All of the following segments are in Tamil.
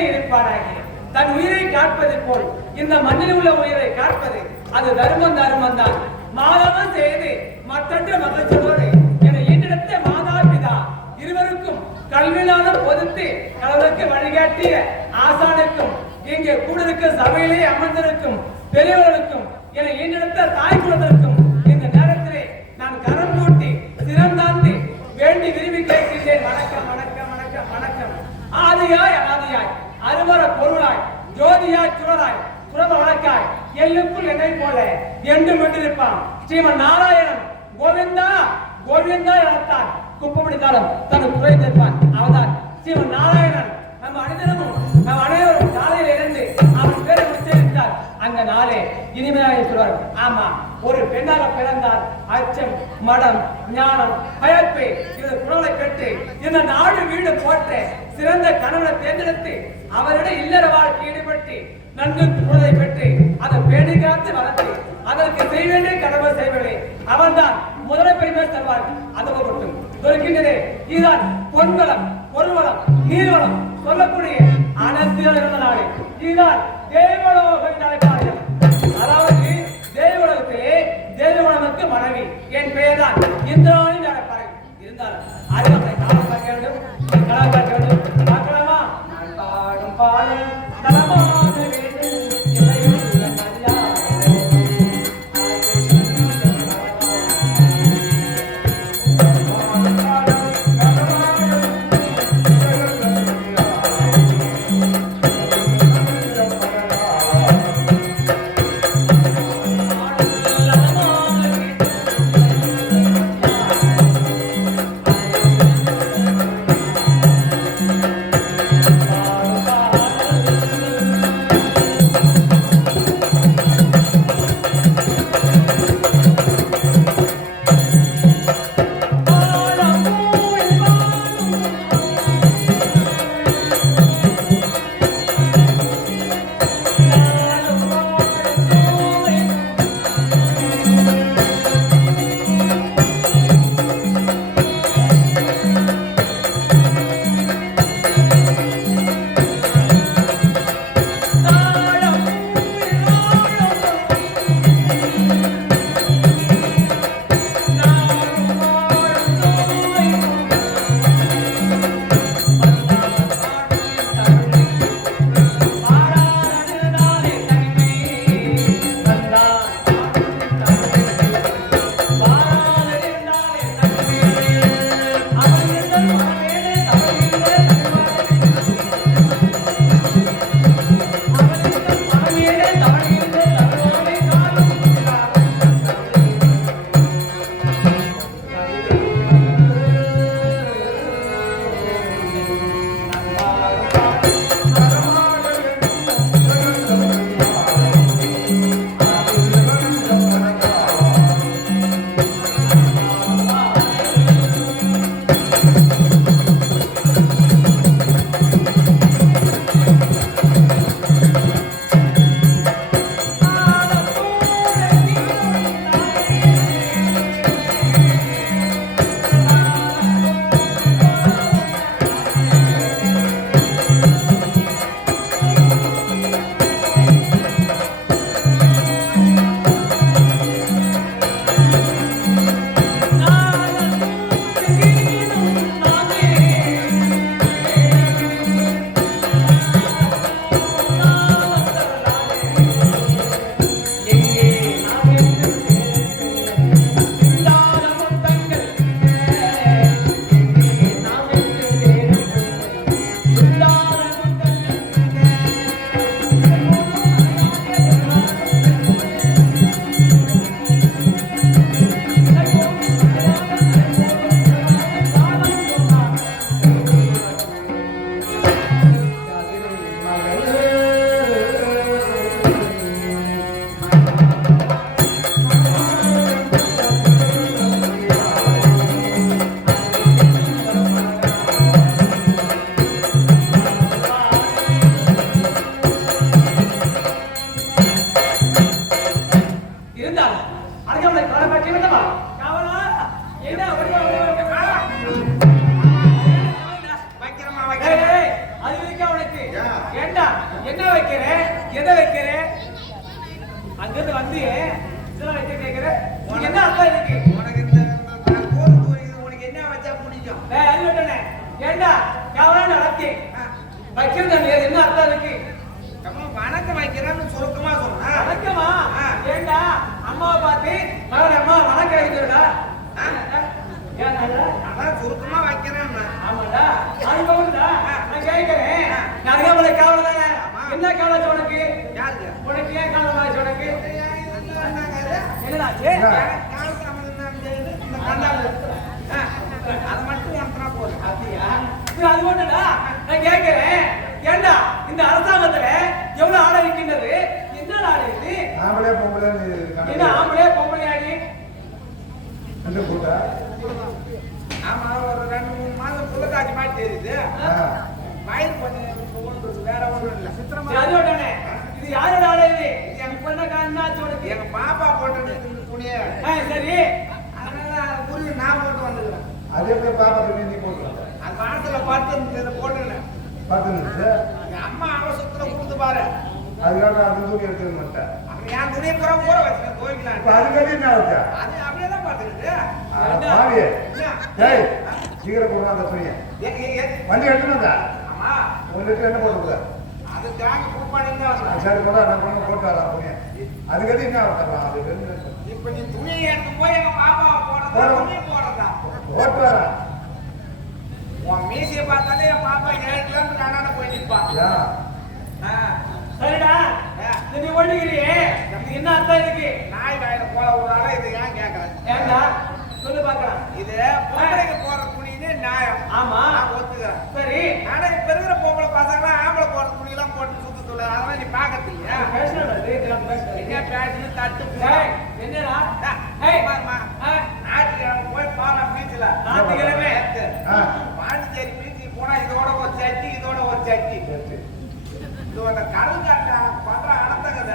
மன்னனே இருப்பாராகி தன் உயிரை காப்பது போல் இந்த மண்ணில் உள்ள உயிரை காப்பது அது தர்மம் தான். மாதவம் செய்து மற்றொன்று மகிழ்ச்சியோடு என ஈண்டெடுத்த மாதா பிதா இருவருக்கும் கல்வியானம் பொதுத்து கடவுளுக்கு வழிகாட்டிய ஆசானுக்கும் இங்கே கூடிருக்க சபையிலே அமர்ந்திருக்கும் பெரியவர்களுக்கும் என ஈண்டெடுத்த தாய் குலத்திற்கும் இந்த நேரத்திலே நான் கரம் கூட்டி சிறந்தாந்து வேண்டி விரும்பி கேட்கின்றேன். வணக்கம் வணக்கம் வணக்கம் வணக்கம். ஆதியாய் அனாதியாய் அருவர பொருளாய் ஜோதியாய் சுடராய் புறம வழக்காய் எல்லுக்குள் என்னை போல என்றும் வென்றிருப்பான் ஸ்ரீமன் நாராயணன் கோவிந்தா கோவிந்தா எனத்தான் குப்பமிடித்தாலும் தன் குறை தீர்ப்பான். அவதான் ஸ்ரீமன் நாராயணன். நம்ம அனைவரும் காலையில் இருந்து அவன் பேரை உச்சரித்தார். அந்த நாளே இனிமையாக சொல்வார். ஆமா, ஒரு பெண்ணாக பிறந்தால் அச்சம் மடம் ஞானம் பயப்பு இது குரலை பெற்று இந்த நாடு வீடு போற்ற சிறந்த கணவனை தேர்ந்தெடுத்து அவரிடம் இல்லற வாழ்க்கை ஈடுபட்டு நன்கு குழந்தை பெற்று அதை பேணி காத்து வளர்த்து அதற்கு செய்ய வேண்டிய கடமை செய்வதே அவன்தான் முதலை பெருமை செல்வார். அதை மட்டும் இருக்கின்றதே. இதுதான் பொன்வளம் பொருள்வளம் நீர்வளம் சொல்லக்கூடிய அனைத்து இருந்த நாடு. இதுதான் தேவலோக நடக்காயம். அதாவது தேவலோகத்திலே தேவலோகனுக்கு மனைவி என் பெயர் தான் இந்திராணி நடப்பாரு. இருந்தாலும் அறிவத்தை காலம் பார்க்க வேண்டும், கலாம் பார்க்க வேண்டும். பார்க்கலாமா? நான் பாடும் பாடும் நலமாக வேண்டும். ஏண்டா என்ன வைக்கிற எதை வைக்கிற அங்கிருந்து வந்து இதெல்லாம் வைக்க கேட்கிற உனக்கு என்ன அர்த்தம் இருக்கு உனக்கு இந்த உனக்கு என்ன வச்சா பிடிக்கும் அழுவிட்டனே ஏண்டா கவனம் நடத்தி வைக்கிறது என்ன அர்த்தம் இருக்கு வணக்கம் வைக்கிறேன்னு சுருக்கமா சொன்னா வணக்கமா ஏண்டா அம்மாவை பார்த்து மகன் அம்மா வணக்கம் வைக்கிறடா அதான் சுருக்கமா வைக்கிறேன் ஆமாடா அனுபவம்டா நான் கேட்கிறேன் நரகமலை காவல் தானே என்ன காவல் உனக்கு யாருக்கு உனக்கு ஏன் காவல் உனக்கு என்னடாச்சு அதை மட்டும் ஒன்றா போதும் அப்படியா அது மட்டும்டா நான் கேட்கிறேன் ஏண்டா இந்த அரசாங்கத்துல எவ்வளவு ஆடை இருக்கின்றது என்ன ஆடை இது ஆம்பளை பொம்பளை என்ன ஆம்பளை பொம்பளை ஆடி ரெண்டு கூட்டா ஆமா ஒரு 2-3 மாதம் புள்ளக்காட்சி மாதிரி தெரியுது வயிறு கொஞ்சம் வேற ஒன்றும் இல்லை அதுதானே இது யாரோட ஆடை இது எங்க பொண்ண காரணாச்சு உனக்கு எங்க பாப்பா போட்டது இந்த துணியை சரி அதனால புரிய நான் போட்டு வந்துக்கிறேன் அதே போய் பாப்பா நீ போட்டுருக்க அது வாசல பார்த்து போட்டுருந்தேன் பார்த்து நிமிஷம் எங்க அம்மா அவசரத்துல கொடுத்து பாரு அதுக்காக அந்த துணி எடுத்துக்க மாட்டேன் அப்புறம் என் துணியை பூரா ஊற வச்சுக்கேன் துவைக்கலாம் இப்ப அதுக்காக என்ன வச்சா அது அப்படியே தான் பார்த்துக்கிட்டு பாவியே டேய் சீக்கிரம் போடுறா அந்த துணியை வண்டி எடுத்துன்னு வந்தா ஆமா உங்களுக்கு என்ன போட்டுருக்க அது தேங்க பூப்பாடி தான் வந்தேன் சரி போட நான் பண்ண போட்டு வரேன் துணியை அதுக்காக என்ன தரலாம் அது இப்ப நீ துணியை எடுத்து போய் எங்க பாப்பாவை போடுறதா துணியை போடுறதா போட்டு வரேன் உன் மீசியை பார்த்தாலே என் பாப்பா 7 கிலோமீட்டர் அண்ணாட போய் நிற்பான் சரிடா நீ ஓடுகிறியே இது என்ன அர்த்தம் இருக்கு நாய் வாயில போல விடுறால இது ஏன் கேட்கறேன் ஏண்டா சொல்லு பார்க்கலாம் இது பொம்பளைக்கு போற துணின்னு நியாயம் ஆமா நான் ஒத்துக்கிறேன் சரி ஆனா இப்ப இருக்கிற பொம்பளை பசங்களாம் ஆம்பளை போற துணி எல்லாம் போட்டு சுத்த சொல்ல அதெல்லாம் நீ பாக்கிறது இல்லையா என்ன பேஷன் தட்டு என்னடா பாருமா ஞாயிற்றுக்கிழமை போய் பாலா பீச்சில் ஞாயிற்றுக்கிழமை பாண்டிச்சேரி பீச்சுக்கு போனா இதோட ஒரு சட்டி இதோட ஒரு சட்டி இது அந்த கடல் காட்ட பண்ற அனந்தகத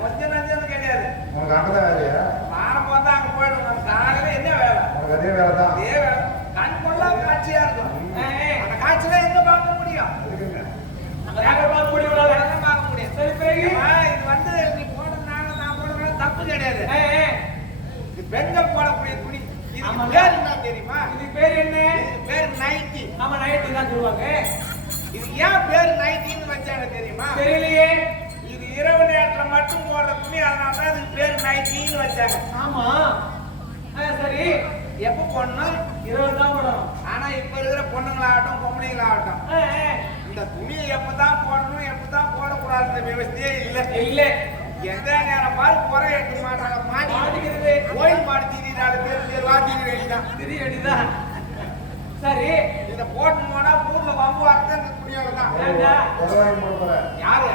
கொஞ்சம் நஞ்சம் கிடையாது உனக்கு அங்கதான் வேலையா வாரம் போதா அங்க போயிடும் காலையில என்ன வேலை உனக்கு அதே வேலை தான் அதே வேலை கண் கொள்ளா காட்சியா இருக்கும் அந்த காட்சியில எங்க பார்க்க முடியும் பார்க்க முடியும் சரி பிறகு இது வந்து நீ போடுறதுனால நான் போடுறதுனால தப்பு கிடையாது இது பெண்கள் போடக்கூடிய துணி இது பேர் என்ன தெரியுமா இது பேர் என்ன இது பேர் நைட்டி ஆமா நைட்டி தான் சொல்லுவாங்க இது ஏன் பேர் நைட்டின்னு வச்சாங்க தெரியுமா தெரியலையே இது இரவு நேரத்துல மட்டும் போடுற துணி அதனால தான் இதுக்கு பேர் நைட்டின்னு வச்சாங்க ஆமா சரி எப்ப போடணும் 20 தான் போடணும் ஆனா இப்ப இருக்கிற பொண்ணுங்களாகட்டும் பொம்பளைங்களாகட்டும் இந்த துணியை எப்பதான் போடணும் எப்பதான் போடக்கூடாதுன்ற விவசாயே இல்லை இல்ல எந்த நேரம் பாரு குறை எடுக்க மாட்டாங்க மாட்டிக்கிறது கோயில் மாடு தீனிடால பேர் வாத்திக்கிற வேண்டிதான் தெரிய வேண்டியதான் சரி இத போட்டு போனா ஊர்ல வம்பு வரது இந்த துணியோட தான் உதவாங்கி போட போறேன் யாரு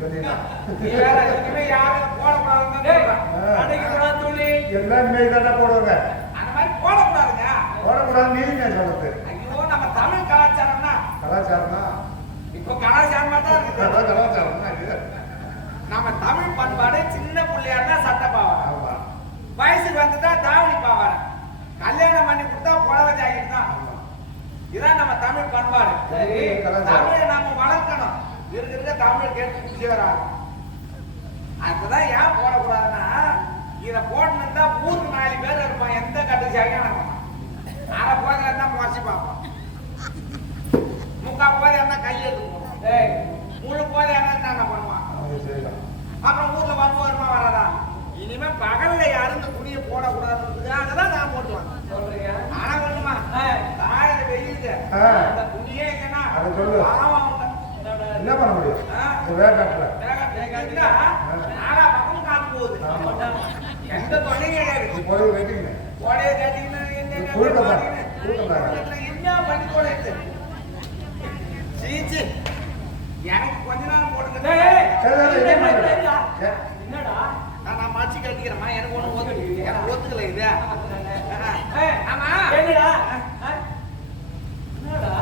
சொன்னீங்கன்னா நீ வேற எதுவுமே யாரும் போடக்கூடாதுன்னு சொல்றேன் கடைக்கு போனா துணி எல்லாம் இனிமே தானே போடுவாங்க அந்த மாதிரி போடக்கூடாதுங்க போடக்கூடாது நீங்க சொல்றது ஐயோ நம்ம தமிழ் கலாச்சாரம்னா கலாச்சாரம் தான் இப்போ கலாச்சாரமா தான் இருக்குது கலாச்சாரம் தான் இது நம்ம தமிழ் பண்பாடு சின்ன பிள்ளையா இருந்தா சட்டை பாவாடை ஆமா வயசுக்கு வந்துட்டா தாவணி பாவாடை கல்யாணம் பண்ணி கொடுத்தா புடவை ஜாக்கெட் தான் இதான் நம்ம தமிழ் பண்பாடு சரி தமிழை நாம வளர்க்கணும் இருக்க தமிழ் கேட்டு குடிச்சவராங்க அதுதான் ஏன் போடக்கூடாதுன்னா இதை போட்டுன்னு ஊருக்கு 4 பேர் இருப்பான் எந்த கட்டு ஜாக்கெட் அரை போதை இருந்தா முறைச்சி பார்ப்போம் முக்கால் போதை இருந்தா கையெழுத்து முழு போதை இருந்தா என்ன பண்ணுவான் அப்புறம் ஊர்ல வந்து வருமா வராதா இனிமே பகல்ல யாரும் இந்த துணியை போடக்கூடாதுன்றதுக்காக தான் நான் போட்டுவாங்க சொல்றியா ஆனா வேணுமா காலையில வெயிலுக்கு அந்த துணியே இல்லைன்னா அதை சொல்லு. பாவம் அவங்க. என்ன பண்ண முடியும் வேட்டாட்டுல இருந்தா நாலா பக்கம் காத்து போகுது எந்த தொல்லையும் கிடையாது போய் வெட்டிங்க கோடையை கட்டிக்கின்னு கூட்டம் தான். என்ன பண்ணி போடுறது சீச்சு எனக்கு கொஞ்ச நாள் போட்டுக்கிட்டு என்னடா நான் மடிச்சு கட்டிக்கிறேம்மா எனக்கு ஒண்ணு ஒத்துக்கல எனக்கு ஒத்துக்கல இது ஆமா என்னடா என்னடா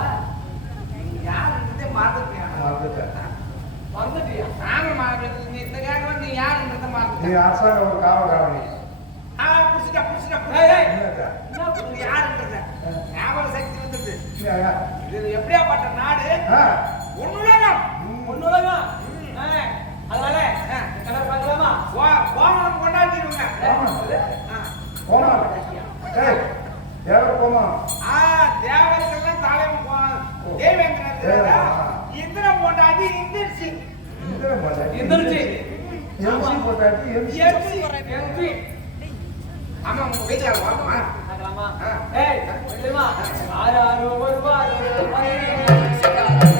யாருன்றதே மறந்துட்டியா வந்துட்டியா நானும் மறந்து நீ இந்த கேட்க நீ யாருன்றத நீ மறந்துட்டேன் அரசாங்கம் ஒரு காவல் புடிச்சிட்டா என்னடா நீ யாருன்றத ஞாபக சக்தி வந்துருது ஏன்? இது எப்படியாப்பட்ட நாடு ஆ. உன்னுலகம் உன்னுலகம் பொண்டாட்டி இந்திரசி. இந்திரன் பொண்டாட்டி. எந்திரிச்சு MC பொண்டாட்டி, MC. எம்பி ஆமா உங்க வீட்டுல வாமா. ஆகலாமா ஆ. ஏய் தெரியுமா ஆறாரோ வருவாரோ வாங்க.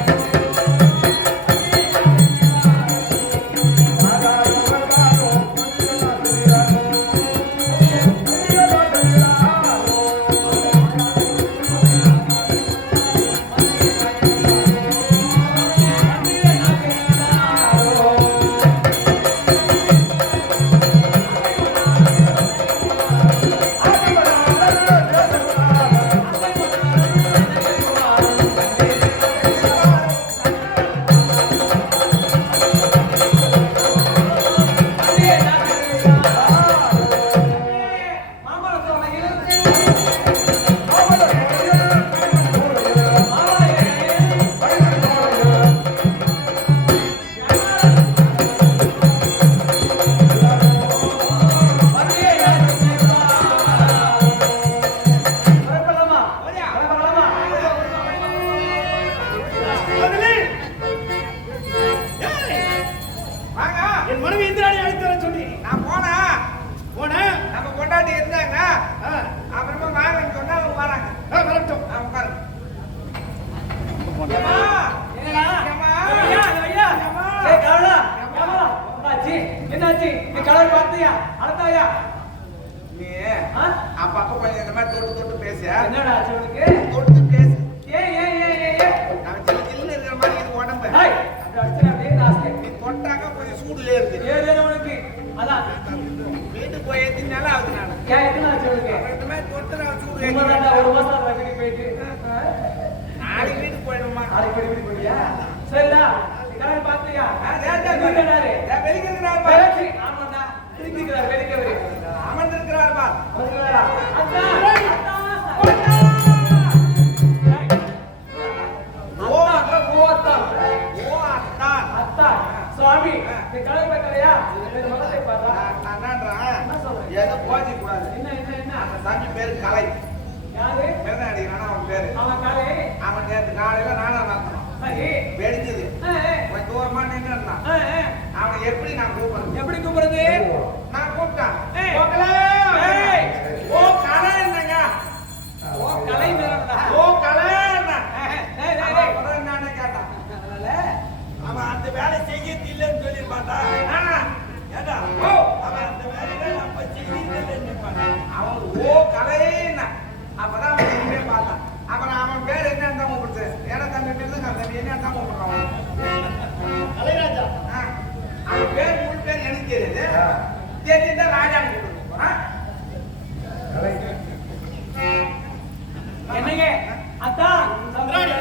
என் மனைவி இந்திராணி அழைத்து வர சொல்லி நான் போனேன். போனேன். நம்ம பொண்டாட்டி இருந்தாங்க. ஆ, அப்புறமா வாங்கன்னு சொன்னா அவங்க வராங்க. வரட்டும். உட்காருங்க. ஏம்மா, என்னடா ஏம்மா. ஐயா ஐயா ஏம்மா. ஏய் கவலா கவலா என்னாச்சு என்னாச்சு நீ கலர் பார்த்தியா அடுத்தாயா நீ ஆ? அப்பப்ப கொஞ்சம் இந்த மாதிரி தொட்டு தொட்டு பேசு. என்னடா ஆச்சு உனக்கு தொட்டு பேசு. ஏய் ஏய் ஏய் ஏய் ஏய் நான் சில்லு சில்லுன்னு இருக்கிற மாதிரி இது உடம்பு. ஹாய் அப்படி அடிச்சா அப்படியே நாஸ்தி நீ தொட்டாக்க கொஞ்சம் சூடு ஏறுது. ஏய் உனக்கு அதான் வீட்டுக்கு போய் ஏத்தினால ஆகுது நான். ஏன் என்ன ஆச்சு உனக்கு இந்த மாதிரி தொட்டு நான் சூடு சும்மா ஏறுது. தாண்டா ஒரு மாசம் வச்சுட்டு போயிட்டு நாளைக்கு வீட்டுக்கு போயிடுமா? நாளைக்கு போய் வீட்டுக்கு போறியா சரிடா கலர் பார்த்தியா வெளிக்கிறாரு பேசி ஆமாடா இருக்கிறார் வெளிக்கவரி அமர்ந்திருக்கிறார் பார். வந்துடா அத்தா அத்தா ஓ ஓ அத்தா ஓ அத்தான். அத்தா சுவாமி நீ கலர் பார்க்கலையா இந்த மகத்தை பாரா நான் என்னன்றேன், என்ன சொல்றேன்? ஏதோ கோச்சிக்க கூடாது. என்ன என்ன என்ன அந்த தம்பி பேரு கலை. யாரு பேர் அடிக்கிறானா அவன் பேரு. அவன் காலே அவன் நேற்று காலையில நானா நடத்தணும். சரி வெடிச்சது. ஏய் கொஞ்சம் தூரமா நின்று இருந்தான். ஏய் அவனை எப்படி நான் கூப்பிடுறது? எப்படி கூப்பிடுறது நான் கூப்பிட்டேன். ஏய். கோகலே. ஏய். ஓ கலை என்னங்க? ஓ கலை மேலடா ஓ கலை என்ன? ஏய் ஏய் அவன் ஏய் அப்புறம் என்னன்னு கேட்டான். அதனால அவன் அந்த வேலை செய்யறது இல்லைன்னு சொல்லியிருப்பான்டா. ஆ, ஏண்டா? ஓ அவன் அந்த வேலையை நம்ம செய்யறதில்லைன்னு நினைப்பான். அவன் ஓ கலைன்னா அப்பதான் அவன் இனிமே பார்த்தான். அப்புறம் அவன் பேர் என்னன்னு தான் கூப்பிடுது. ஏன்னா தம்பி மிருதுங்க தம்பி என்னன்னு தான் கூப்பிடுறான். கலைராஜா. ஆ, அவன் பேர் முழு பேர் எனக்கு தெரியுது. தெரிஞ்சுட்டா ராஜான்னு கூப்பிடுது. ஆ? கலை. என்னங்க அத்தா சந்திராணி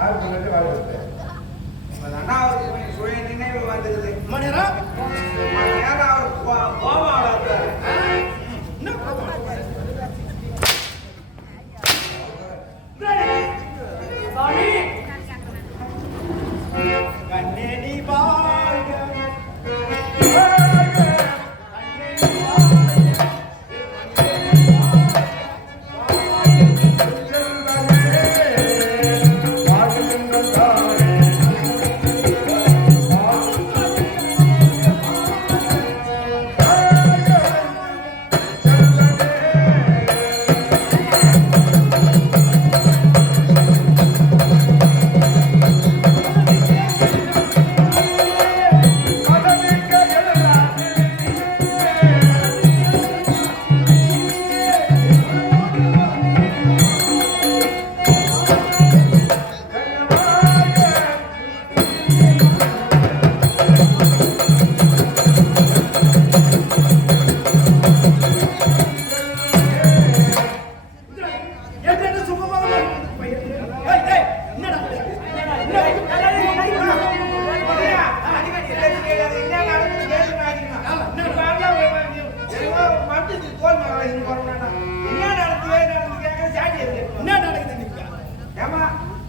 யாரு முன்னாடி வாழ வச்சேன் அண்ணா அவருக்கு கொஞ்சம் சுய நினைவு வந்துக்குது மணிரா ஏன்னா அவருக்கு கோபம் வளர்த்தாரு என்ன கோபம்? சாமி கண்ணே நீ வாழ்க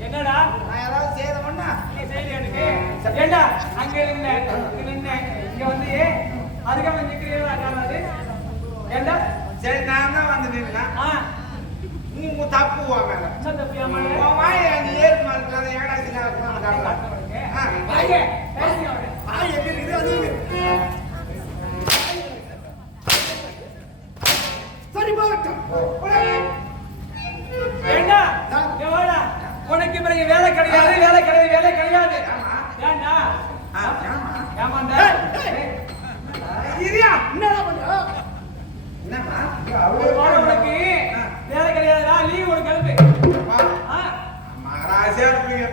என்னடா நான் ஏதாவது செய்யணும்னா நீ செய்யல எனக்கு ஏண்டா அங்க நின்னேன் இங்க வந்து அதுக்கு வந்து நிக்கிறீங்களா காணாது ஏண்டா சரி நான் தான் வந்து நின்னேன் உங்க தப்பு வாங்க என்ன தப்பியா மாட்டே உன் வாயை நீ ஏற்க மாட்டேன் ஏடாசி நான் காட்டுறேன் வாங்க பேசி அவரே ஆய் எங்க இருக்குது அது சரி பாக்கட்டும் ஏண்டா எவ்வளா உனக்கு பிறகு வேலை கிடையாது ஏண்டா ஏமாண்டா இரியா என்னடா பண்ற? என்னம்மா உனக்கு வேலை கிடையாதுடா லீவ் உனக்கு கிளம்பு மகாராஜா இருப்பீங்க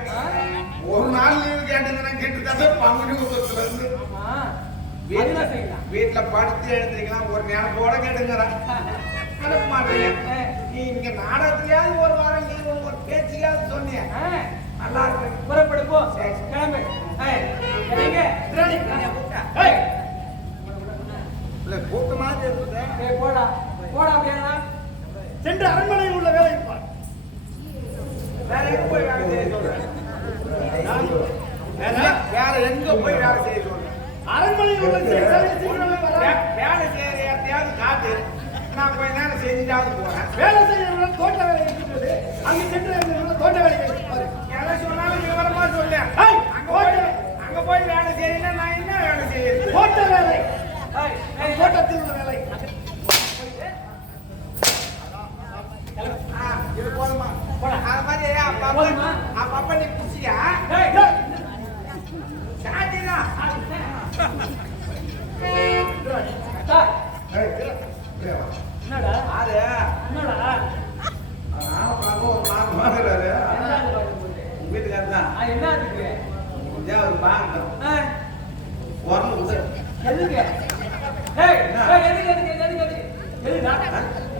ஒரு நாள் லீவு கேட்டுங்கன்னா கிட்டத்தட்ட பங்குனி உத்தரத்துல இருந்து அதுதான் செய்யலாம் வீட்டுல படுத்து எழுந்திருக்கலாம் ஒரு நினைப்போட கேட்டுங்கிறேன் அனுப்ப மாட்டீங்க நீ இங்க நாடகத்திலேயாவது ஒரு வாரம் லீவு ஒரு பேச்சுக்காவது சொன்னீங்க நல்லா இருக்கு புறப்படு போ கிளம்பு என்னங்க இல்ல கூட்ட மாதிரி இருக்குது போடா அப்படியா சென்று அரண்மனையில் உள்ள வேலையை பார். வேற எங்க போய் வேலை செய்ய சொல்றேன் வேற? வேற எங்க போய் வேலை செய்ய சொல்றேன் அரண்மனையில் உள்ள வேலையை சீக்கிரமே வர. வேலை செய்யற இடத்தையாவது காட்டு நான் கொஞ்ச நேரம் செஞ்சாவது போறேன் வேலை செய்யறவங்க தோட்ட வேலை இருக்கிறது. அங்க சென்று அந்த தோட்ட வேலையை பாரு. எதை சொன்னாலும் விவரமா சொல்லு ஏய், அங்க போய் வேலை செய்யறீங்கன்னா நான் என்ன வேலை செய்யறது தோட்ட வேலை. தோட்டத்தில் உள்ள வேலை. இது போதுமா அது மாதிரி அப்பப்ப நீ குச்சியா சாட்டிதான் என்னடா அது என்னடா ஒரு மாதம் வாங்குறாரு வீட்டுக்காரர் தான் என்ன அதுக்கு ஒரு வாங்கட்டும் வரணும் எதுக்கு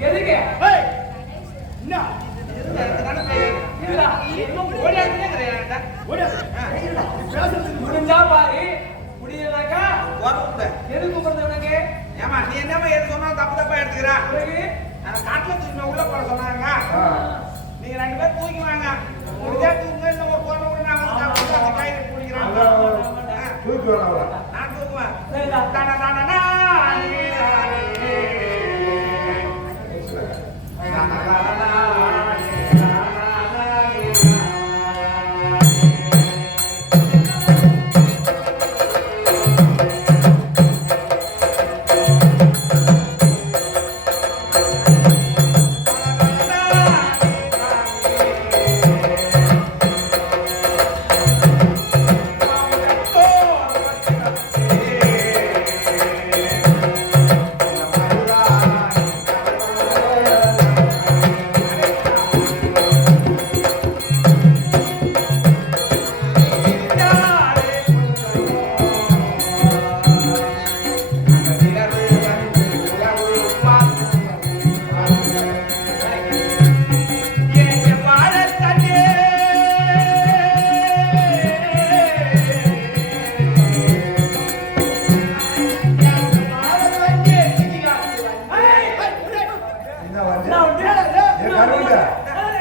எதுக்கு ஏய், என்ன? ஓடியாரு. பேசுறது முடிஞ்சா பாரு முடியலனாக்கா எதுக்கு கொடுத்தவனுக்கு ஏமா நீ என்னமா எது சொன்னாலும் தப்பு தப்பா எடுத்துக்கிறா பிறகு காட்டுல தூக்கி உள்ள போட சொன்னாங்க நீங்க 2 பேரும் தூக்கி வாங்க முடிஞ்சா தூங்க இல்ல ஒரு பொண்ணு கூட நான் கையில பிடிக்கிறேன் தூக்கி வரலாம் நான் தூக்குவேன் சரிடா Hey!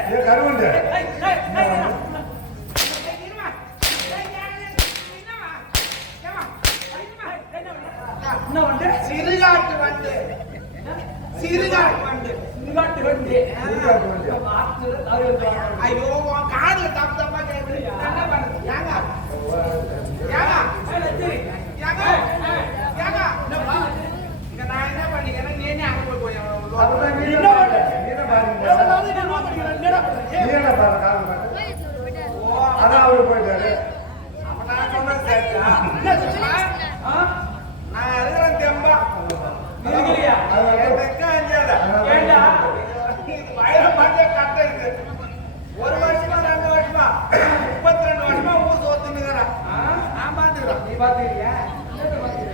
ஏ கருவண்டு என்ன வந்து சிறுகாட்டு வண்டு சிறுகாட்டு வண்டு சிறுகாட்டு வண்டி சிறுகாட்டு வண்டி. ஐயோ உன் காதுல தப்பு தப்பா கேக்குது என்ன பண்றது ஏங்க ஏங்க ஏங்க ஏங்க இங்க நான் என்ன பண்ணிக்கிறேன் நீ அங்க போய் அதுதான் நீ என்ன பண்ற? என்ன பாருங்க எவ்வளவு நாள் என்ன பண்றீங்க? என்னடா பண்றீங்க? நீ என்ன பாரு காரணம் பாரு. ஓ அதான் அவரு போயிட்டாரு அப்ப நான் சொன்னது சரியா என்ன சொல்றீங்க? நான் இருக்கிறேன் தெம்பா இருக்கிறியா? எனக்கு அஞ்சாத ஏண்டா? வயிறு மாட்டே கட்ட இருக்கு ஒரு வருஷமா 2 வருஷமா 32 வருஷமா ஊர் சோத்துனுங்கிறேன் நான் பாத்துக்கிறேன் நீ பாத்துக்கிறியா? என்னத்த பாத்துக்கிற?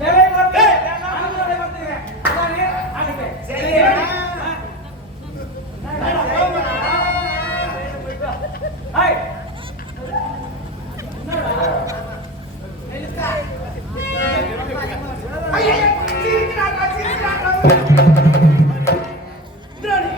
வேலையை பாத்து, நானும் வேலையை பாத்துக்கிறேன். அதானே? ஆகட்டும். சரி. என்னடா, போங்கடா. ஹாய். என்னடா? மெலிசா. ஐயா சீக்கிரம் சீக்கிரம் இந்திராணி.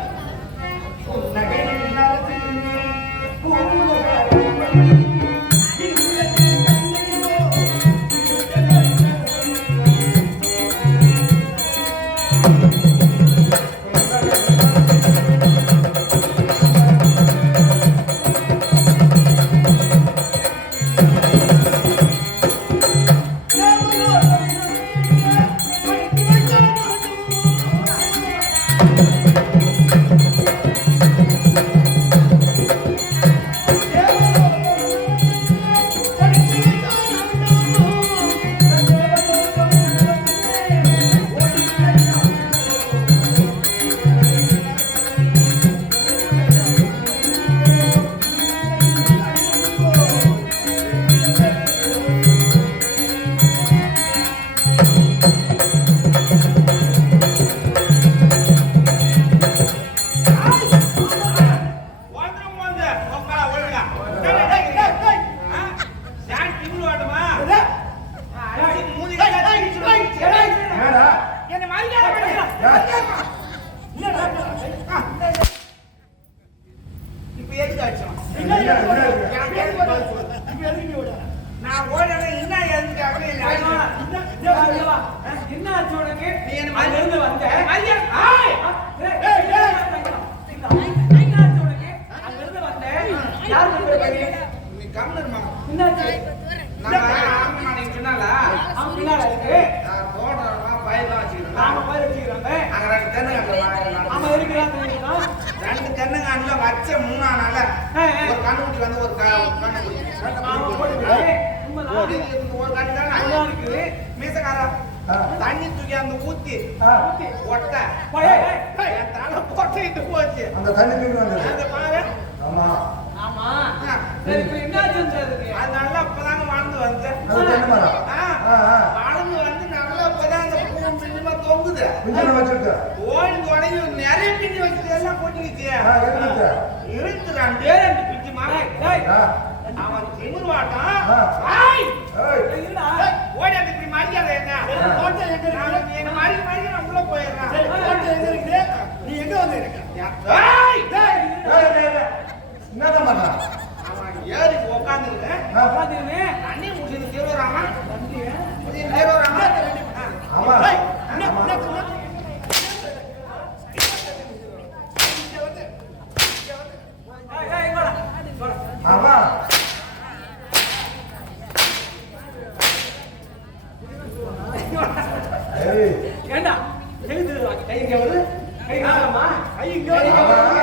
வந்துரும் வந்து உக்கா ஒழுங்கா டேய் டேய் டேய் சான் டிவி வாடுமா அடிச்சு மூஞ்சி ஏடா என்ன மரியாதை பண்ணு இப்போ எதுக்கு அடிச்சோம் நான் ஓடல என்ன எதுக்காக என்ன ஆச்சு உனக்கு? நீ என்ன அங்க இருந்து வந்த. மரியாதை ஏய், ஏய், என்ன ஆச்சு உனக்கு? அங்க இருந்து வந்த. யாருக்கு போய் பண்ணி? நீ கம்னர்மா என்னாச்சு? நான் ஆமா நீ சொன்னால அவன் பின்னால இருக்கு. நான் தோட்டமா பயிரெல்லாம் வச்சிருக்கேன் நாம போய் வச்சுக்கிறோம். அங்க 2 தென்னங்கன்று அவன் இருக்கிறான்னு தெரியுமா? 2 தென்னங்கன்றுல வச்ச 3 நாள்ல ஒரு கண்ணுக்குட்டி வந்து ஒரு கண்ணுக்குட்டி அவன் போட்டுக்கிட்டு, உண்மைதான். ஒரு கண்ணு தானே நல்லா இருக்குது. மீசக்காரா ஆ. தண்ணி தூக்கி அந்த ஊத்தி ஆ, ஒட்ட போய், ஏய், ஏய். என் தலை போட்டு போச்சு அந்த தண்ணி தூக்கி வந்தது அந்த பாரு ஆமா ஆமா. சரி, இப்ப என்னாச்சுன்னு சொல்லுங்க. அது நல்லா இப்பதாங்க வாழ்ந்து வந்து அது தென்னை மரம் வாழ்ந்து வந்து நல்லா இப்பதான் அந்த பூ பின்னமா தொங்குது குஞ்சனை வச்சிருக்க ஓடி தொடங்கி நிறைய பின்னி வச்சது எல்லாம் போட்டுக்கிச்சு இருந்துச்சு இருக்குறான் பேரண்டு பிச்சு மாலை டேய், அவன் திமிர்வாட்டான் ஆ. ஆய் ஏய் இருடா. ஓடி அந்த இப்படி மரியாதை என்ன கோட்டை எங்க இருக்கு? நான் என்ன மறி நான் உள்ள போயிடுறேன் சரி, கோட்டை எங்க இருக்குது? நீ எங்க வந்து இருக்க? ஏய்! ஏய், ஏய், ஏய். என்னதான் பண்றான் அவன் ஏறி உட்காந்துருக்கேன் பாத்தீங்களே? தண்ணி முடிச்சு தேர்வராமா தேர்வராமா ஆமா ஏய், என்ன, ஆமா. என்ன, என்ன? ஏய், ஏய், இங்க வாடா. இங்க வாடா. ஆமா ஏய் ஏண்டா எழுது கை இங்க வருது கை காணாமா ஐயோ, இங்க வந்து ஆமா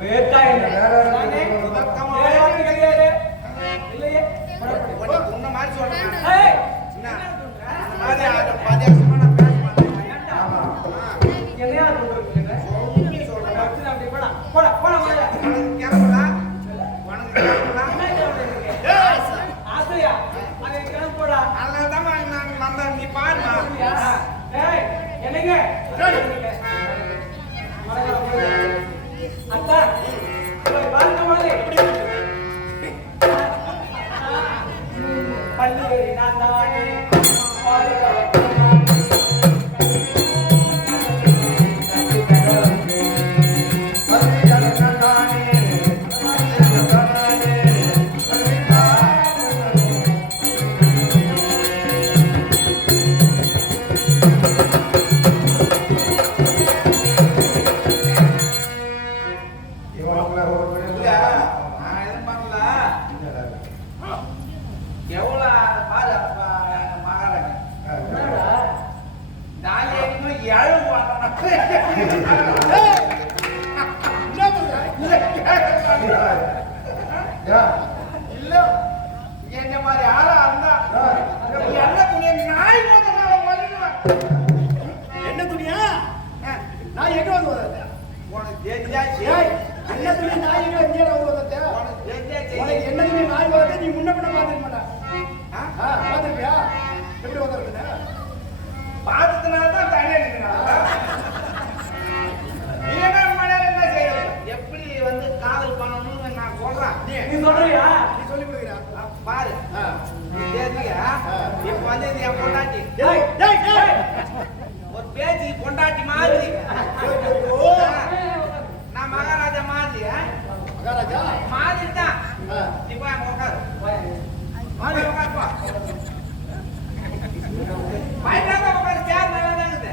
வேட்டா என்ன? நானே விளையாட்டு கிடையாது. இல்லையே? உன்ன மாதிரி சொல்றேன். ஏய், என்ன? அந்த மாதிரி பாதியாசமா நான் பேச மாட்டேன். என்னையா சொல்றீங்க என்ன? நீ சொல்றேன். வச்சு அப்படி போடா. போடா, போடா முதல்ல. உனக்கு கேட்கல? உனக்கு கேட்கல? என்ன கேட்கறீங்க? ஆசையா? அதை கிளம்பி போடா. அதனால தான் நான் வந்தேன். நீ பாருமா. ஆசையா? ஏய், என்னங்க? அத்தா, போய் பாருங்க முதல்ல. பள்ளி நான் தானே இல்ல, நான் எதுவும் பண்ணல. எவ்வளவு பாரு மகாராஜா. என்னடா? நாளைக்கு ஏழு பண்ணணும். இல்ல, என்ன மாதிரி ஆளா இருந்தா என்ன துணியை நாய் போட்ட நான் வலிடுவேன். என்ன துணியா? நான் எங்க வந்து வந்தேன்? உனக்கு தெரிஞ்சா ஏய், என்ன துணி நான் எங்க வந்து வந்தேன்? உனக்கு தெரிஞ்சா உனக்கு என்ன துணி நான் வரது நீ முன்ன பின்ன பார்த்துக்க மாட்டா. பார்த்துருப்பியா? எப்படி வந்துருக்குது? பார்த்ததுனால தான் தனியா நிற்கிறான். இல்லைன்னா மழையில என்ன செய்யறது? எப்படி வந்து காதல் பண்ணணும்னு நான் சொல்றேன். நீ சொல்றியா? நீ சொல்லி கொடுக்குறியா? பாரு, நீ தெரிஞ்சுக்க. இப்ப வந்து இது என் பொண்டாட்டி. டேய், டேய், டேய். ஒரு பேச்சு பொண்டாட்டி மாதிரி. நான் மகாராஜா மாதிரி. மகாராஜா மாதிரி தான். ஆ. இப்ப அங்க உட்காரு. மாதிரி. உட்காருப்பா. பயந்தாங்க உட்காரு. சேர் நல்லா தான் இருக்குது.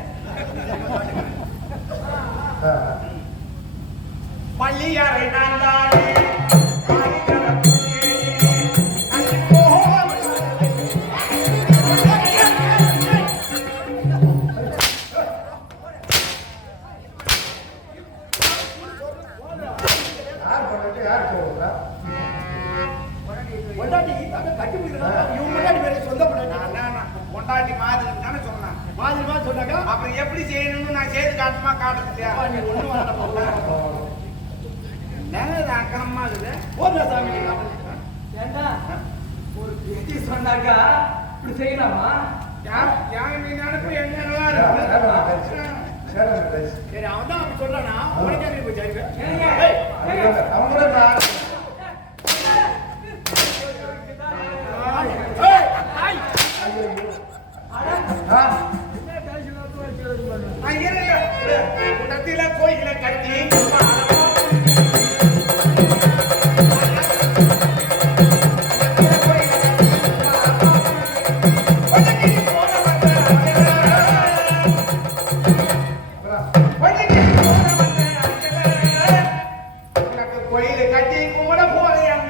பள்ளியாரை நான் தானே பொண்டாட்டி அங்க கட்டி பிடிக்கிறாங்க. இவங்க பொண்டாட்டி பேரு சொந்த பொண்டாட்டி. பொண்டாட்டி மாதிரி தானே சொன்னேன். மாதிரி மாதிரி சொன்னாங்க. அப்புறம் எப்படி செய்யணும்னு நான் செய்து காட்டுமா காட்டுறது இல்லையா? நீ ஒண்ணு வேணாம். நேரம் அக்கறமா இருக்குது. போதா சாமி நீ ஏண்டா? ஒரு பேச்சு சொன்னாக்கா இப்படி செய்யலாமா? யார் நீ நினைப்பு என்ன நல்லா இருக்கு. சரி அவன் தான் அப்படி சொல்றானா உனக்கு எப்படி போய் அறிவு? ஏங்க? ஏய், ஏய், ஏய். உடத்தில கோயில கட்டி கோயில கட்டி கும்பிட போறேன்.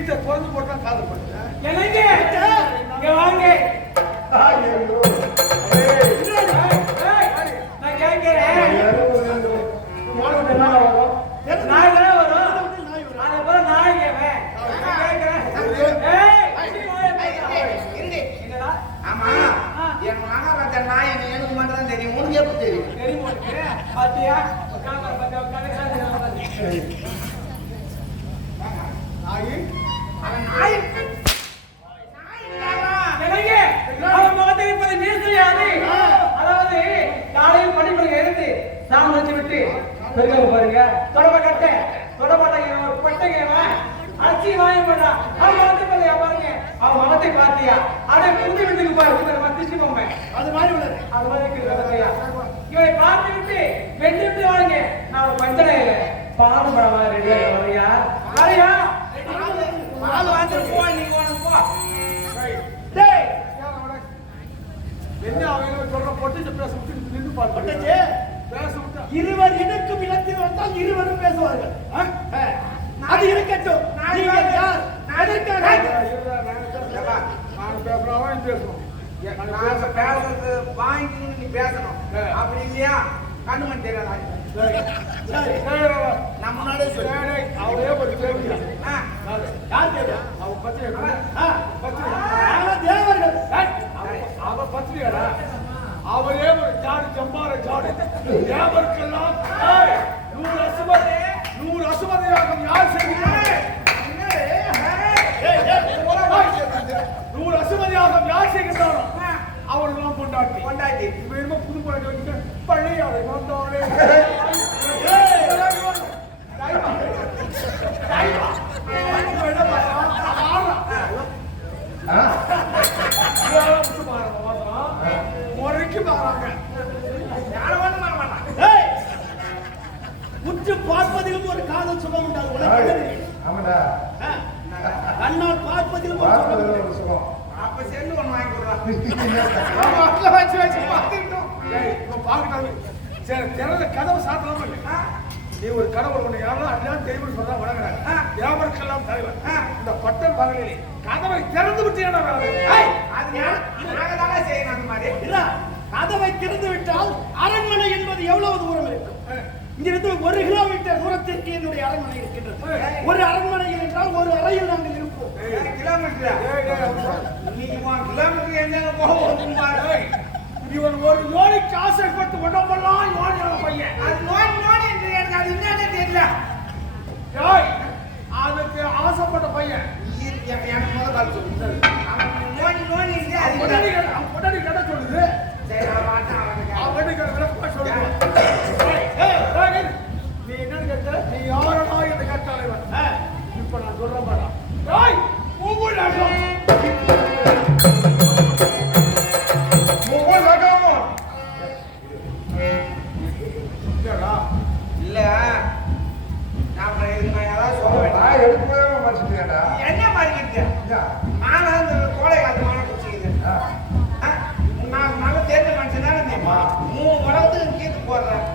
வீட்டை திறந்து போட்டா காதல் பண்ணுறேன். எனக்கு இங்க வாங்க. ஐயோ. ஏய், நான் கேட்கிறேன். மாடு என்ன வரும்? நாய் தானே வரும். அதை போல நாய் கேட்பேன். நான் கேட்கிறேன். ஏய், என்னடா? ஆமா என் மகாராஜா நாய் எனக்கு மட்டும் தான் தெரியும். உனக்கு எப்படி தெரியும்? தெரியுமா உனக்கு? பாத்தியா? உட்கார்ந்து பாத்தியா? உட்கார்ந்து நாய் அவன் நாய் எனக்கு அவன் முகத்தை இப்போது நீர்த்துறியாது. அதாவது காலையில் படிப்படியை எடுத்து சாமி வச்சு விட்டு பெருக்க பாருங்க. தொடப்ப கட்ட தொடப்பட்ட பட்டங்க அச்சி வாங்கி போடுறா. அவன் முகத்தை பார்த்தியா பாருங்க. அவன் முகத்தை பார்த்தியா? அதை புது வீட்டுக்கு பாரு. திருச்சி பொம்மை அது மாதிரி உள்ளது. அது மாதிரி இருக்கிறதையா இவரை பார்த்து விட்டு வெட்டி விட்டு வாங்க. நான் ஒரு பஞ்சனையில பாடு படமா ரெடியா வரையா வரையா பால் வாங்கிட்டு போ. நீங்க உனக்கு போ. டேய் என்ன அவங்க சொல்ற போட்டு இந்த பேச விட்டு நின்று பாட்டு பேச விட்டா இருவர் இணைக்கும் இடத்தில் வந்தால் இருவரும் பேசுவார்கள். அது இருக்கட்டும். நீங்கள் யார்? எதற்காக? ஏப்பா, நான் பேசுறவன் பேசணும். நான் பேசுறது வாங்கிக்கணும், நீ பேசணும். அப்படி இல்லையா கண்ணுமணி தெரியாதா? நம்ம முன்னாடியே சொல்லு. அவரே ஒரு கேள்வியா? யார் கேள்வியா? அவ பத்திரிகை தேவர்கள். அவ பத்திரிகைடா. அவரே ஒரு ஜாடு ஜம்பார ஜாடு தேவருக்கெல்லாம் 100 அசுமதியாகும் யார் செய்கிறார்? 100 அசுமதியாகும் யார் செய்கிறாரோ அவர்களெல்லாம் கொண்டாட்டி இப்ப என்னமோ புது பழக்கம் வச்சுட்டு பழைய அதை வந்தோடனே முறைக்கு மாறாங்க. உற்று பார்ப்பதிலும் ஒரு காதல் சுகம் உண்டாது. ஆமாடா. கண்ணால் பார்ப்பதிலும் ஒரு பார்ப்பதில் சுகம். ஒரு சுகம். அப்ப செல்லு ஒண்ணு வாங்கி கொடுறான். வச்சு பார்த்துட்டோம். பார்க்கணும். சரி, திறந்த கதவை சாத்தலாமா இல்லையா? நீ ஒரு கடவுள் ஒண்ணு யாரும் எல்லாம் தெய்வம் சொல்றா வணங்குறாங்க. யாவருக்கெல்லாம் தலைவர். இந்த பட்டம் பகலிலே கதவை திறந்து விட்டு என்ன அது நாங்க தானே செய்யணும் அந்த மாதிரி. இல்ல, கதவை திறந்து விட்டால் அரண்மனை என்பது எவ்வளவு தூரம் இருக்கும்? இங்கிருந்து 1 கிலோமீட்டர் தூரத்திற்கு என்னுடைய அரண்மனை இருக்கின்றது. ஒரு அரண்மனையில் என்றால் ஒரு அறையில் நாங்கள் இருப்போம். கிலோமீட்டர் நீ கிலோமீட்டர் எங்க போகும் பாரு. இவன் ஒரு யோனிக்கு ஆசைப்பட்டு உடம்பெல்லாம் யோனியான பையன். அது நோய் நோய் என்று எனக்கு அது என்னன்னு தெரியல. அதுக்கு ஆசைப்பட்ட பையன் எனக்கு முதல் கால் சொல்லு. நோய் நோய் என்று அது உடனே கடை சொல்லுது. சரி நான் மாட்டேன் அவனுக்கு. அவனுக்கு விளக்கமா சொல்லுவான். நீ என்னன்னு கேட்ட? நீ யாரடா என்று கேட்டால் இவன். இப்ப நான் சொல்ல மாட்டான். மூவலகம் இல்ல நான் ஏதாவது சொல்ல வேண்டாம். நான் எடுக்கவே மாட்டேன்டா. என்ன மாறிக்கிட்டு நானும் அந்த கோடை காத்து மான குடிச்சிக்குது. நான் நல்ல தேர்ந்த மனுஷன் தானே தெரியுமா? 3 உலகத்துக்கு கீத்து போடுறேன்.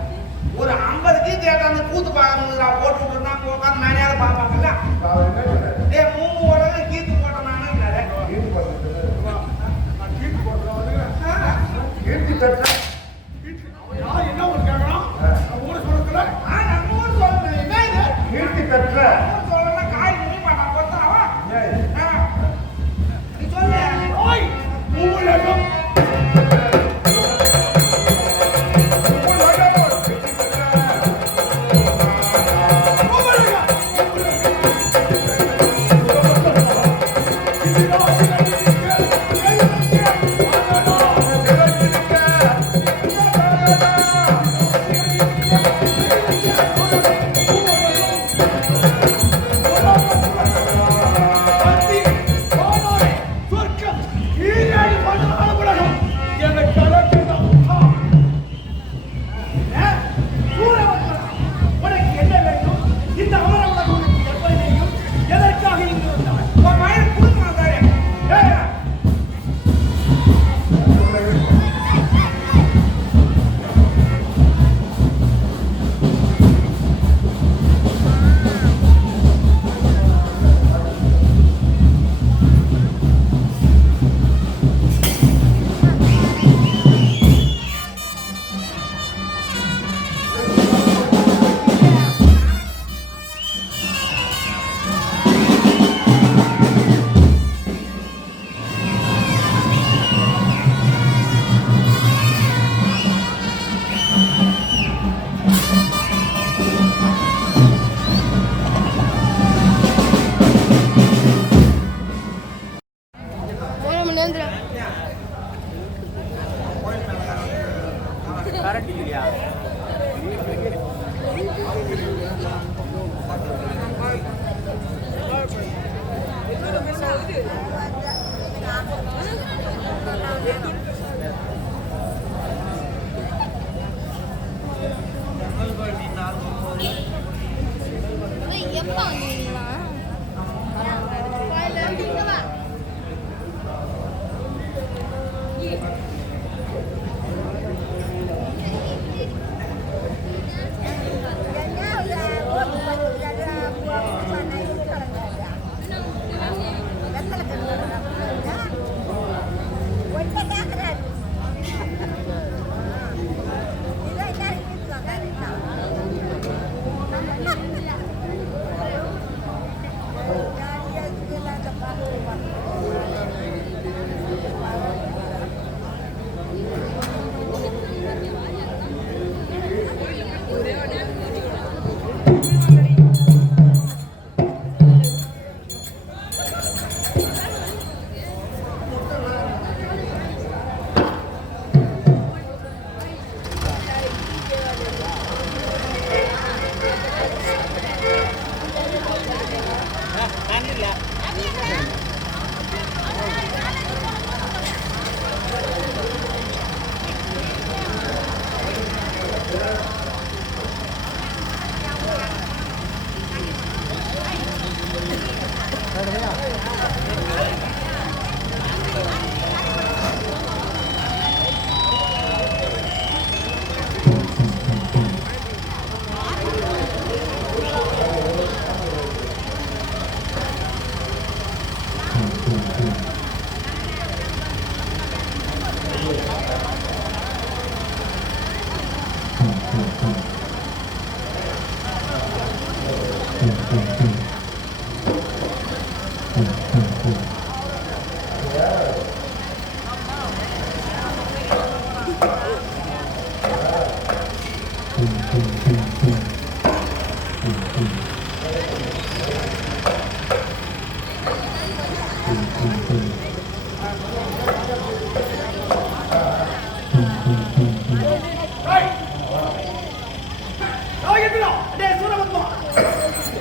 ஒரு 50 கீத்து ஏட்டாந்து கூத்து பார்க்கணும் போட்டு விட்டுருந்தா உட்காந்து நானே பார்ப்பாங்கல்ல. அவர் என்ன சொன்னாரு? 3 உலகம் கீத்து போட்டேன் நானு. கீழ்த்தி போடுறது. நான் கீழ்த்தி போடுறேன். கீழ்த்தி தட்ட. அவன் என்ன ஒரு கேட்கறான்? ஊர் சொல்றதுல நம்ம ஊர் சொல்றேன். என்ன இது? கீழ்த்தி தட்ட. ஊர் சொல்றேன்னா காய் முடிய மாட்டான். கொத்தாவா? ஏய். நீ சொல்லு. மூவலகம் எப்போ வந்தீங்களா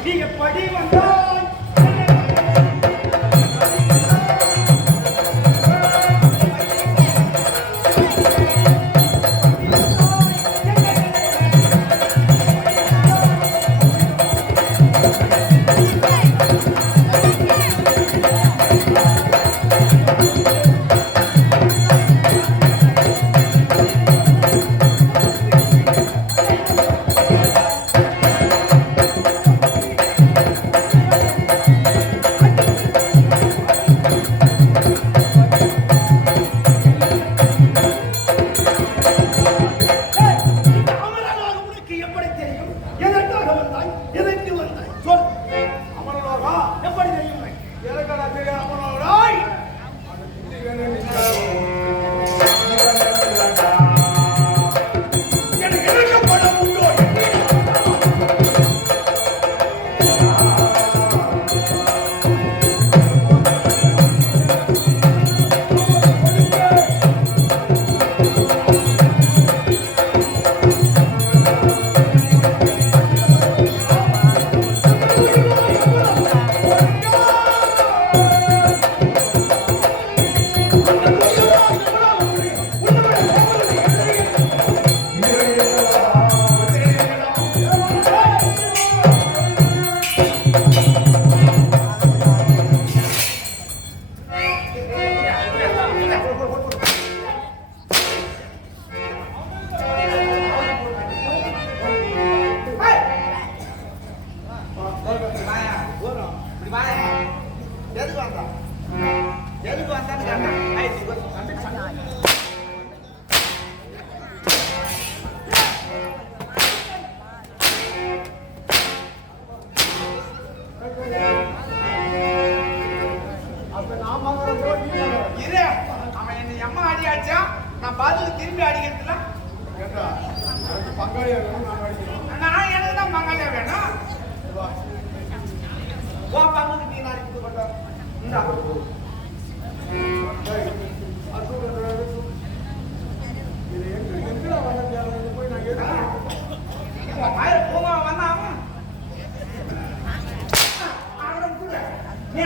நீங்க படி வந்தால் நான் பாத்துக்கு திரும்பி அடிக்கிறதுல பங்காளியா வேணும் நான் அடிக்கணும். நான் எனக்கு தான் பங்காளியா வேணும். உன் பங்குக்கு நீ நான் இது பண்ற இந்த நீ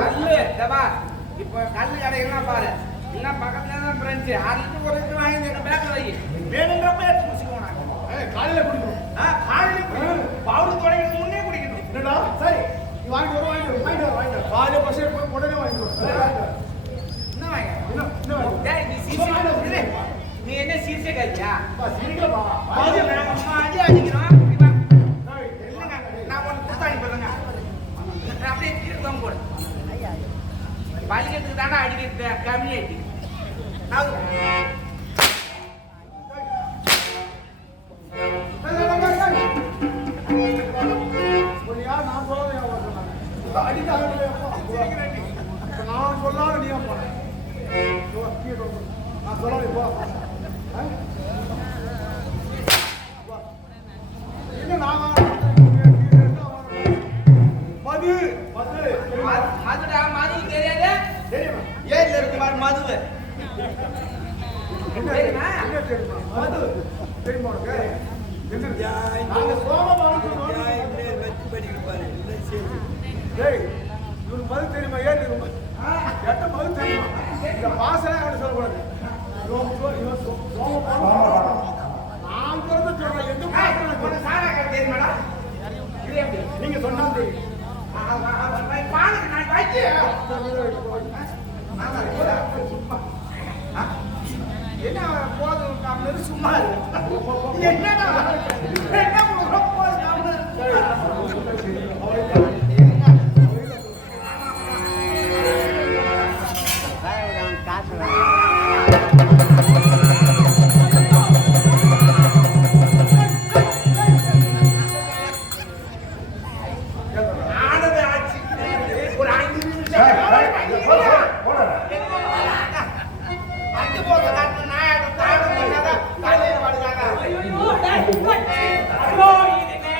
கல்லு தபா இப்போ கல்லு கடைகள்லாம் பாரு எல்லாம் பக்கத்துல தான் ஃப்ரெண்ட்ஸ் அதுக்கு ஒரு இது வாங்கி எங்க பேக்ல வை வேணுங்கிறப்ப எடுத்து குடிச்சுக்கோங்க காலையில குடிக்கணும் காலையில குடிக்கணும் பவுடர் தொடங்கிறதுக்கு முன்னே குடிக்கணும் என்னடா சரி நீ வாங்கிட்டு காலையில பஸ் போய் உடனே வாங்கிட்டு என்ன வாங்க டேய் நீ சீசே நீ என்ன சீசே கறியா சீக்கிரமா அது நம்ம அம்மா அடிக்கிறோம் இல்லைங்க நான் ஒன்று குத்தாடி போடுங்க அப்படியே தீர்த்தம் போடு பலிக்கிறதுக்கு தாண்டா அடிக்கிறது கம்மியாயிட்டு நான் சொல்லாத நீ போனேன் நான் சொல்லாத போ என்ன நான் மது மது மதுடா மது தெரியாது தெரியுமா ஏர்ல இருக்கு பாரு மதுவை என்ன தெரியுமா மது தெரியுமா உனக்கு நாங்க சோமமான டேய் இவனுக்கு மது தெரியுமா ஏன் எட்ட மது தெரியுமா இந்த பாசனை அவன் சொல்லக்கூடாது நான் பிறந்த சொல்றேன் எந்த பாசனை சாரா கதை தெரியுமாடா இது எப்படி நீங்க சொன்னா தெரியும் பாலுக்கு நான் வச்சு என்ன போதும் கம்மியாக சும்மா என்னடா என்ன ஆனது ஆச்சு ஒரு 5 நிமிஷம் அஞ்சு போக காட்டு நாயகம் தாடம் பண்ணாத தலையில வாடுறாங்க ஐயோ டேய் ஐயோ இதுனே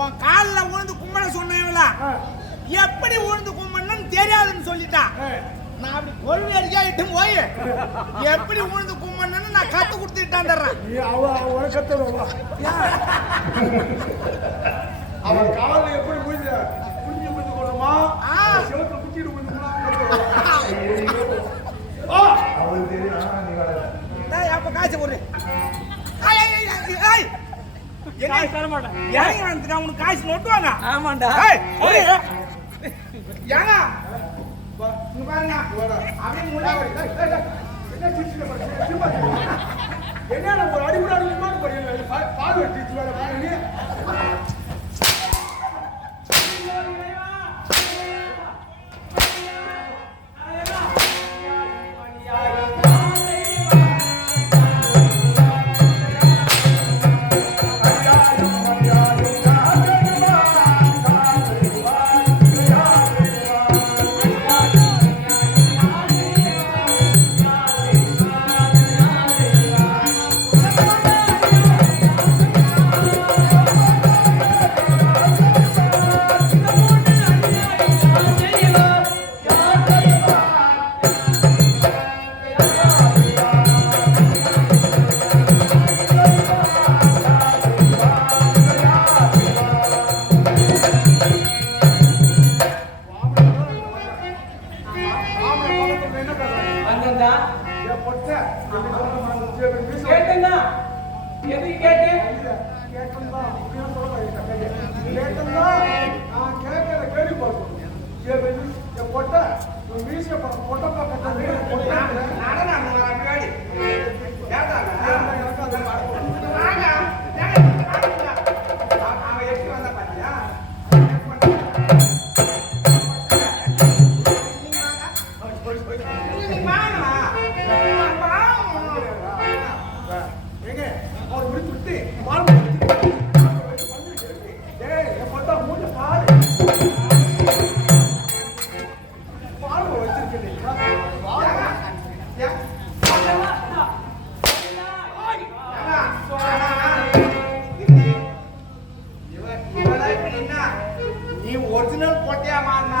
உன் காலில் உழுந்து கும்பிட சொன்னீங்களா எப்படி உழுந்து கும்பிடணும்னு தெரியாதுன்னு சொல்லிட்டா நான் அப்படி கொள்வேறியாயிட்டு போய் எப்படி உழுந்து கும்பிடணும்னு நான் கத்து கொடுத்துட்டான் அவன் காலில் எப்படி புரிஞ்சு புரிஞ்சு கொள்ளுமா சிவத்துல குத்திட்டு அப்ப காய்ச்ச போடு உனக்கு காசு நோட்டுவாங்க ஆமாண்டா ஏங்க பாருங்க அப்படியே என்ன ஒரு அடிப்படை பால் வெட்டி வந்தா என் பொட்டை எப்படி சொல்ல மாட்டேன் மீச கேட்டுன்னா எதுக்கு கேட்டு கேட்டா அப்படியே சொல்ல கேட்டா நான் கேட்கற கேள்வி பார்க்கணும் என் பொட்டை மீச பொட்டை பக்கத்துல நானும் நான் முன்னாடி கேட்டாங்க எனக்கு அதை பார்க்கணும் அவன் எப்படி வந்தா பாத்தியா ஏங்க அவர் முடிச்சு விட்டு பால் என் பொட்டை மூஞ்ச பாரு பால் வச்சிருக்கேன் நீ ஒரிஜினல் போட்டியா மாறினா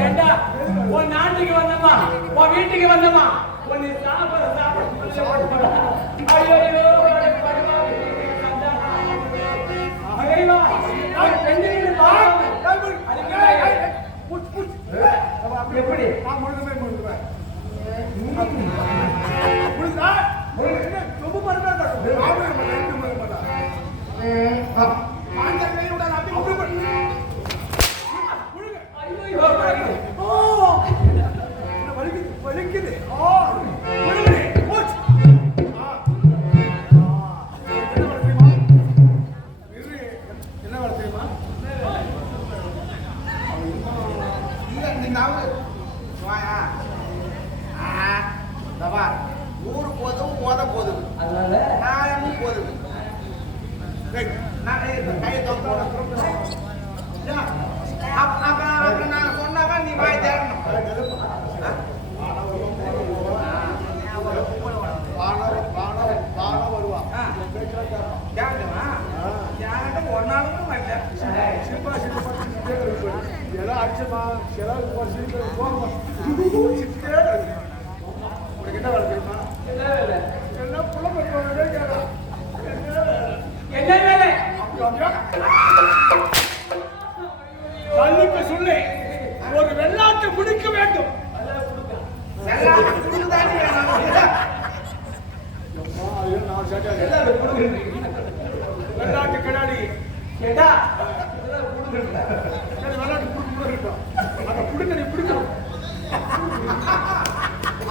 ஏண்டா உன் நாட்டுக்கு வந்தமா உன் வீட்டுக்கு வந்தமா உன்னை சாப்பிட சாப்பிட ஐயோ எப்படி நான் முழுதுமே முழுதுவேன் ரொம்ப மருந்தா வலிக்குது என்ன வேலை தெரியுமா ஊரு போதும் ஓத போதும் அதனால நானும் போதும் கையை அப்புறம் நான் சொன்னாக்கா நீ வாய் தேடணும்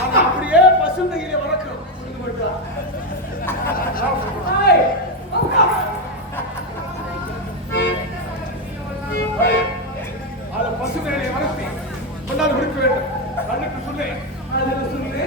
அது அப்படியே பசுந்தையிலே வளர்க்கணும். புரிந்து கொண்டா? ஏய், அக்கா. அதை பசுந்தையிலே வளர்த்தி கொண்டாந்து கொடுக்க வேண்டும். கண்ணுக்கு சொல்லு. அதுக்கு சொல்லு.